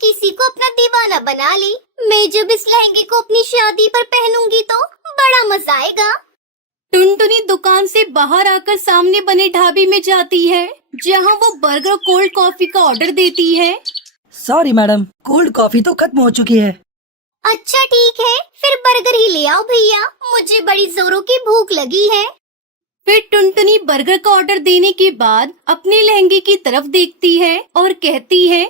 किसी को अपना दीवाना बना ली। मैं जब इस लहंगे को अपनी शादी पर पहनूंगी तो बड़ा मजा आएगा। टुनटुनी दुकान से बाहर आकर सामने बने ढाबे में जाती है, जहां वो बर्गर कोल्ड कॉफी का ऑर्डर देती है। सॉरी मैडम, कोल्ड कॉफी तो खत्म हो चुकी है। अच्छा ठीक है, फिर बर्गर ही ले आओ भैया, मुझे बड़ी जोरों की भूख लगी है। फिर टुनटुनी बर्गर का ऑर्डर देने के बाद अपने लहंगे की तरफ देखती है और कहती है,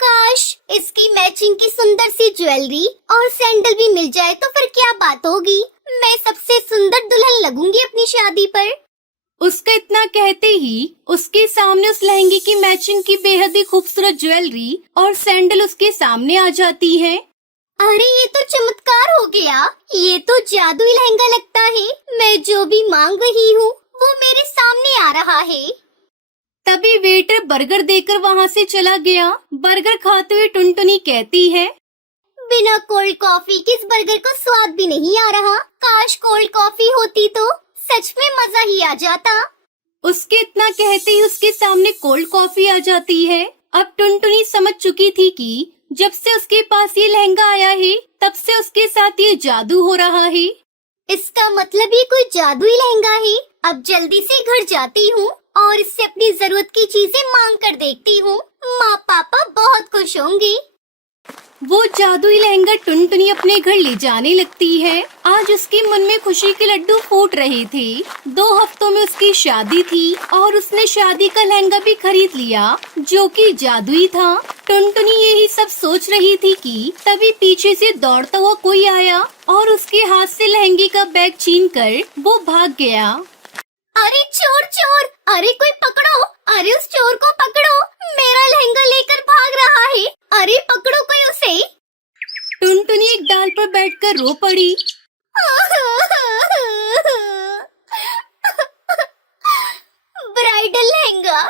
काश इसकी मैचिंग की सुंदर सी ज्वेलरी और सैंडल भी मिल जाए तो फिर क्या बात होगी। मैं सबसे सुंदर दुल्हन लगूंगी अपनी शादी पर। उसका इतना कहते ही उसके सामने उस लहंगे की मैचिंग की बेहद ही खूबसूरत ज्वेलरी और सैंडल उसके सामने आ जाती है। अरे ये तो चमत्कार हो गया, ये तो जादुई लहंगा लगता है। मैं जो भी मांग रही हूँ वो मेरे सामने आ रहा है। तभी वेटर बर्गर देकर वहाँ से चला गया। बर्गर खाते हुए टुनटुनी कहती है, बिना कोल्ड कॉफी के इस बर्गर को स्वाद भी नहीं आ रहा। काश कोल्ड कॉफी होती तो सच में मजा ही आ जाता। उसके इतना कहते ही उसके सामने कोल्ड कॉफी आ जाती है। अब टुनटुनी समझ चुकी थी कि जब से उसके पास ये लहंगा आया है तब से उसके साथ ये जादू हो रहा है। इसका मतलब ये कोई जादुई लहंगा है। अब जल्दी से घर जाती हूँ और इससे अपनी जरूरत की चीजें मांग कर देखती हूँ। माँ पापा बहुत खुश होंगे। वो जादुई लहंगा टुनटुनी अपने घर ले जाने लगती है। आज उसके मन में खुशी के लड्डू फूट रहे थे। 2 हफ्तों में उसकी शादी थी और उसने शादी का लहंगा भी खरीद लिया जो कि जादुई था। टुनटुनी यही सब सोच रही थी कि तभी पीछे से दौड़ता हुआ कोई आया और उसके हाथ से लहंगे का बैग छीनकर वो भाग गया। अरे चोर चोर, अरे कोई पकड़ो, अरे उस चोर को पकड़ो, मेरा लहंगा लेकर भाग रहा है। अरे पकड़ो कोई उसे। टुनटुनी एक डाल पर बैठकर रो पड़ी। ब्राइडल लहंगा,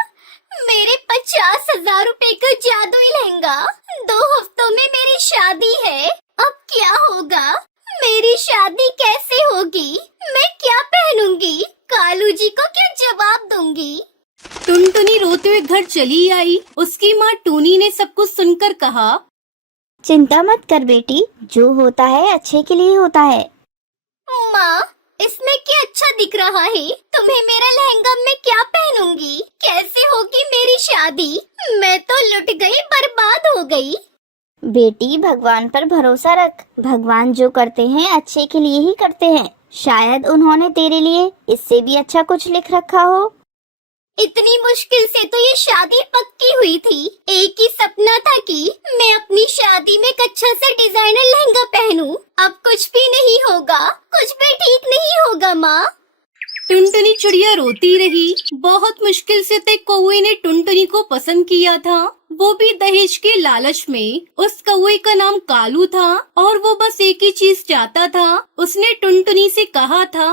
मेरे 50,000 रुपए का जादुई लहंगा। 2 हफ्तों में मेरी शादी है। अब क्या होगा? मेरी शादी कैसे होगी? मैं क्या पहनूंगी? कालू जी को क्या जवाब दूंगी? टुनटुनी रोते हुए घर चली आई। उसकी माँ टूनी ने सब कुछ सुनकर कहा, चिंता मत कर बेटी, जो होता है अच्छे के लिए होता है। माँ, इसमें क्या अच्छा दिख रहा है? तुम्हें मेरा लहंगा मैं क्या पहनूंगी? कैसे होगी मेरी शादी? मैं तो लुट गई, बर्बाद हो गई। बेटी भगवान पर भरोसा रख, भगवान जो करते हैं अच्छे के लिए ही करते हैं। शायद उन्होंने तेरे लिए इससे भी अच्छा कुछ लिख रखा हो। इतनी मुश्किल से तो ये शादी पक्की हुई थी। एक ही सपना था कि मैं अपनी शादी में एक अच्छा सा डिजाइनर लहंगा पहनूं। अब कुछ भी नहीं होगा, कुछ भी ठीक नहीं होगा माँ। टुनटुनी चिड़िया रोती रही। बहुत मुश्किल से तक कौवे ने टुनटुनी को पसंद किया था, वो भी दहेज के लालच में। उस कौवे का नाम कालू था और वो बस एक ही चीज चाहता था। उसने टुनटुनी से कहा था,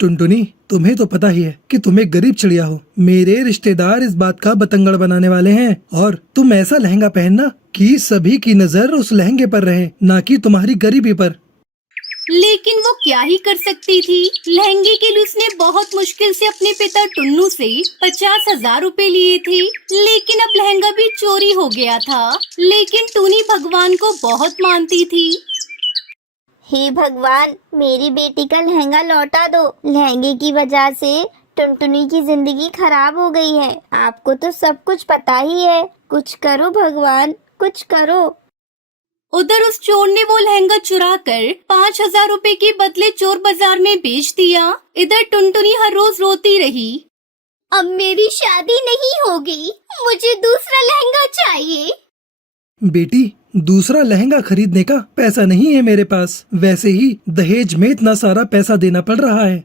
टुनटुनी, तुम्हें तो पता ही है कि तुम एक गरीब चिड़िया हो। मेरे रिश्तेदार इस बात का बतंगड़ बनाने वाले हैं और तुम ऐसा लहंगा पहनना कि सभी की नजर उस लहंगे पर रहे, ना कि तुम्हारी गरीबी पर। लेकिन वो क्या ही कर सकती थी। लहंगे के लिए उसने बहुत मुश्किल से अपने पिता टुन्नू से 50,000 रुपए लिए थे। लेकिन अब लहंगा भी चोरी हो गया था। लेकिन टूनी भगवान को बहुत मानती थी। हे भगवान, मेरी बेटी का लहंगा लौटा दो। लहंगे की वजह से टुनटुनी की जिंदगी खराब हो गई है। आपको तो सब कुछ पता ही है। कुछ करो भगवान, कुछ करो। उधर उस चोर ने वो लहंगा चुरा कर 5,000 रुपए के बदले चोर बाजार में बेच दिया। इधर टुनटुनी हर रोज रोती रही। अब मेरी शादी नहीं होगी, मुझे दूसरा लहंगा चाहिए। बेटी, दूसरा लहंगा खरीदने का पैसा नहीं है मेरे पास। वैसे ही दहेज में इतना सारा पैसा देना पड़ रहा है।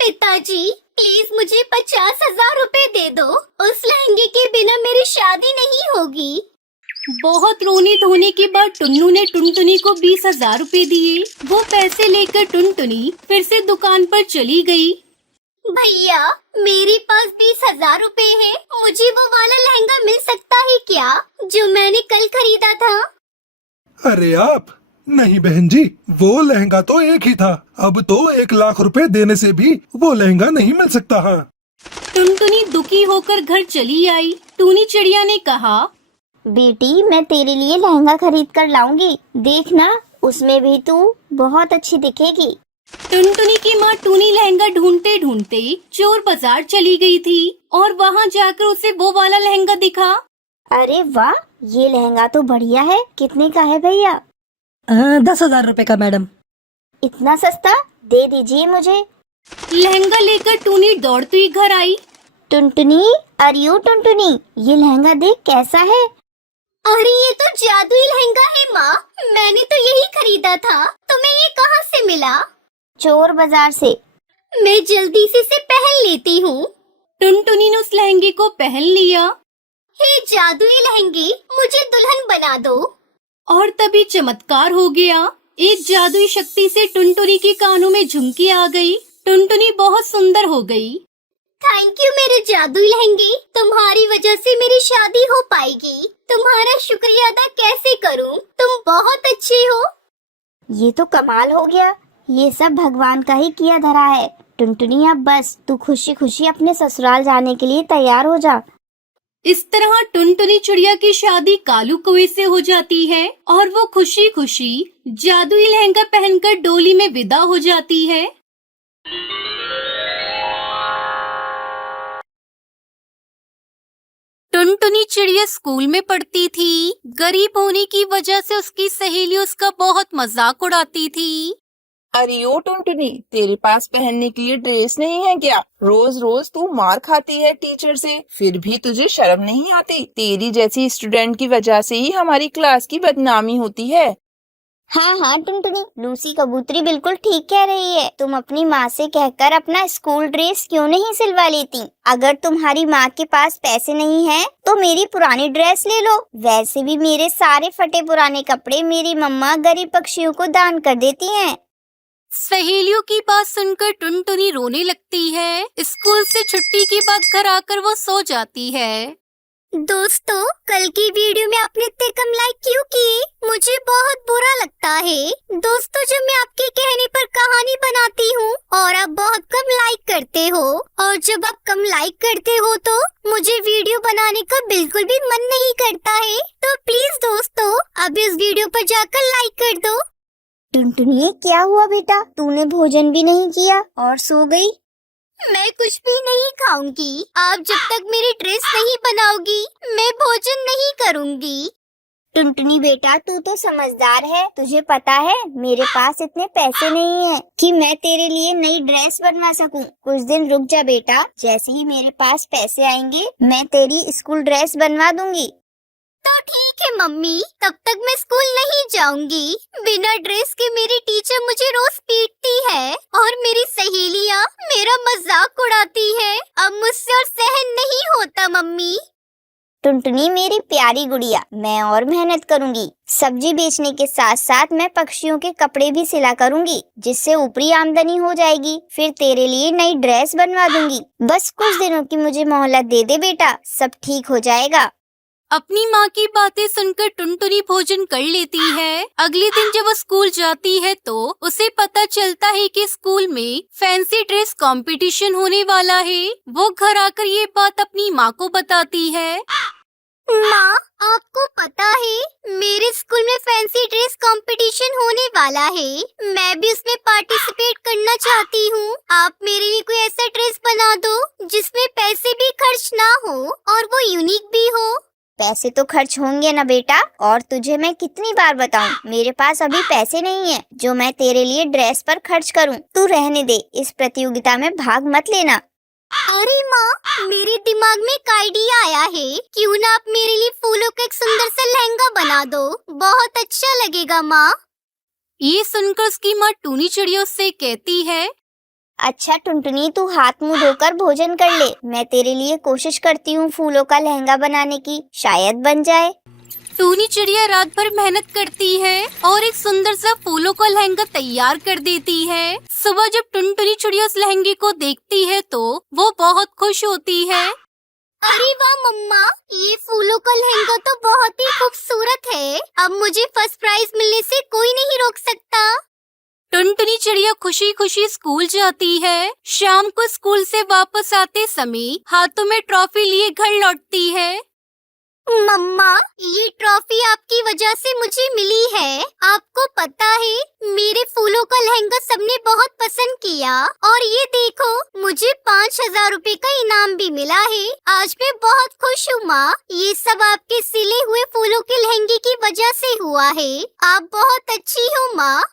पिताजी, प्लीज मुझे 50,000 रुपए दे दो। उस लहंगे के बिना मेरी शादी नहीं होगी। बहुत रोने धोने के बाद टुन्नू ने टुनटुनी को 20,000 रुपए दिए। वो पैसे लेकर टुनटुनी फिर से दुकान पर चली गई। भैया, मेरे पास 20,000 रुपए है। मुझे वो वाला लहंगा मिल सकता है क्या, जो मैंने कल खरीदा था? अरे आप नहीं बहन जी, वो लहंगा तो एक ही था। अब तो 1 लाख रुपए देने से भी वो लहंगा नहीं मिल सकता है। टुनटुनी दुखी होकर घर चली आई। टूनी चिड़िया ने कहा, बेटी मैं तेरे लिए लहंगा खरीद कर लाऊंगी, देखना उसमें भी तू बहुत अच्छी दिखेगी। टुनटुनी की माँ टूनी लहंगा ढूंढते ढूंढते चोर बाजार चली गई थी और वहाँ जाकर उसे वो वाला लहंगा दिखा। अरे वाह, ये लहंगा तो बढ़िया है, कितने का है भैया? 10,000 रुपए का मैडम। इतना सस्ता, दे दीजिए मुझे। लहंगा लेकर टूनी दौड़ती घर आई। टुनटुनी, अरे ओ टुनटुनी, ये लहंगा देख कैसा है। अरे ये तो जादुई लहंगा है माँ, मैंने तो यही खरीदा था। तुम्हें ये कहाँ से मिला? चोर बाजार से। मैं जल्दी से इसे पहन लेती हूँ। टुनटुनी ने उस लहंगे को पहन लिया हे जादुई लहंगे, मुझे दुल्हन बना दो। और तभी चमत्कार हो गया। एक जादुई शक्ति से टुनटुनी के कानों में झुमकी आ गई। टुनटुनी बहुत सुंदर हो गई। थैंक यू मेरे जादुई लहंगे, तुम्हारी वजह से मेरी शादी हो पाएगी। तुम्हारा शुक्रिया अदा कैसे करूं? तुम बहुत अच्छे हो। ये तो कमाल हो गया, ये सब भगवान का ही किया धरा है। टुनटुनी अब बस तू खुशी खुशी अपने ससुराल जाने के लिए तैयार हो जा। इस तरह टुनटुनी चिड़िया की शादी कालू कौवे से हो जाती है और वो खुशी खुशी जादुई लहंगा पहनकर डोली में विदा हो जाती है। टुनटुनी चिड़िया स्कूल में पढ़ती थी। गरीब होने की वजह से उसकी सहेली उसका बहुत मजाक उड़ाती थी। अरे ओ टुनटुनी, तेरे पास पहनने के लिए ड्रेस नहीं है क्या? रोज रोज तू मार खाती है टीचर से, फिर भी तुझे शर्म नहीं आती? तेरी जैसी स्टूडेंट की वजह से ही हमारी क्लास की बदनामी होती है। हाँ हाँ टुनटुनी, लूसी कबूतरी बिल्कुल ठीक कह रही है। तुम अपनी माँ से कहकर अपना स्कूल ड्रेस क्यों नहीं सिलवा लेती? अगर तुम्हारी माँ के पास पैसे नहीं है तो मेरी पुरानी ड्रेस ले लो। वैसे भी मेरे सारे फटे पुराने कपड़े मेरी मम्मा गरीब पक्षियों को दान कर देती हैं। सहेलियों की बात सुनकर टुनटुनी रोने लगती है। स्कूल से छुट्टी के बाद घर आकर वो सो जाती है। दोस्तों, कल की वीडियो में आपने इतने कम लाइक क्यों किए? मुझे बहुत बुरा लगता है। दोस्तों, जब मैं आपके कहने पर कहानी बनाती हूँ और आप बहुत कम लाइक करते हो, और जब आप कम लाइक करते हो तो मुझे वीडियो बनाने का बिल्कुल भी मन नहीं करता है। तो प्लीज दोस्तों, अभी इस वीडियो पर जाकर लाइक कर दो। टुनटुनी, क्या हुआ बेटा? तूने भोजन भी नहीं किया और सो गई? मैं कुछ भी नहीं खाऊंगी। आप जब तक मेरी ड्रेस नहीं बनाओगी, मैं भोजन नहीं करूंगी। टुनटुनी बेटा, तू तो समझदार है। तुझे पता है मेरे पास इतने पैसे नहीं है कि मैं तेरे लिए नई ड्रेस बनवा सकूं। कुछ दिन रुक जा बेटा, जैसे ही मेरे पास पैसे आएंगे मैं तेरी स्कूल ड्रेस बनवा दूंगी। तो ठीक है मम्मी, तब तक मैं स्कूल नहीं जाऊंगी। बिना ड्रेस के मेरी टीचर मुझे रोज पीटती है और मेरी सहेलियाँ मेरा मजाक उड़ाती है। अब मुझसे और सहन नहीं होता मम्मी। टुनटुनी मेरी प्यारी गुड़िया, मैं और मेहनत करूंगी। सब्जी बेचने के साथ साथ मैं पक्षियों के कपड़े भी सिला करूंगी, जिससे ऊपरी आमदनी हो जाएगी। फिर तेरे लिए नई ड्रेस बनवा दूंगी। बस कुछ दिनों की मुझे मोहलत दे दे बेटा, सब ठीक हो जाएगा। अपनी माँ की बातें सुनकर टुनटुनी भोजन कर लेती है। अगले दिन जब वो स्कूल जाती है तो उसे पता चलता है कि स्कूल में फैंसी ड्रेस कंपटीशन होने वाला है। वो घर आकर ये बात अपनी माँ को बताती है। माँ, आपको पता है मेरे स्कूल में फैंसी ड्रेस कंपटीशन होने वाला है। मैं भी उसमें पार्टिसिपेट करना चाहती हूँ। आप मेरे लिए कोई ऐसा ड्रेस बना दो जिसमें पैसे भी खर्च ना हो और वो यूनिक भी हो। पैसे तो खर्च होंगे ना बेटा, और तुझे मैं कितनी बार बताऊं, मेरे पास अभी पैसे नहीं है जो मैं तेरे लिए ड्रेस पर खर्च करूं। तू रहने दे, इस प्रतियोगिता में भाग मत लेना। अरे माँ, मेरे दिमाग में एक आइडिया आया है। क्यों ना आप मेरे लिए फूलों का एक सुंदर सा लहंगा बना दो, बहुत अच्छा लगेगा माँ। ये सुनकर उसकी माँ टूनी चिड़िया उससे कहती है, अच्छा टुनटुनी, तू हाथ मुंह धोकर भोजन कर ले। मैं तेरे लिए कोशिश करती हूँ फूलों का लहंगा बनाने की, शायद बन जाए। टूनी चिड़िया रात भर मेहनत करती है और एक सुंदर सा फूलों का लहंगा तैयार कर देती है। सुबह जब टुनटुनी चिड़िया उस लहंगे को देखती है तो वो बहुत खुश होती है। अरे वाह मम्मा, ये फूलों का लहंगा तो बहुत ही खूबसूरत है। अब मुझे फर्स्ट प्राइज मिलने से कोई नहीं रोक सकता। टुनटुनी चिड़िया खुशी खुशी स्कूल जाती है। शाम को स्कूल से वापस आते समय हाथों में ट्रॉफी लिए घर लौटती है। मम्मा, ये ट्रॉफी आपकी वजह से मुझे मिली है। आपको पता है मेरे फूलों का लहंगा सबने बहुत पसंद किया और ये देखो मुझे 5,000 रुपए का इनाम भी मिला है। आज मैं बहुत खुश हूँ माँ। ये सब आपके सिले हुए फूलों के लहंगे की वजह से हुआ है। आप बहुत अच्छी हो माँ।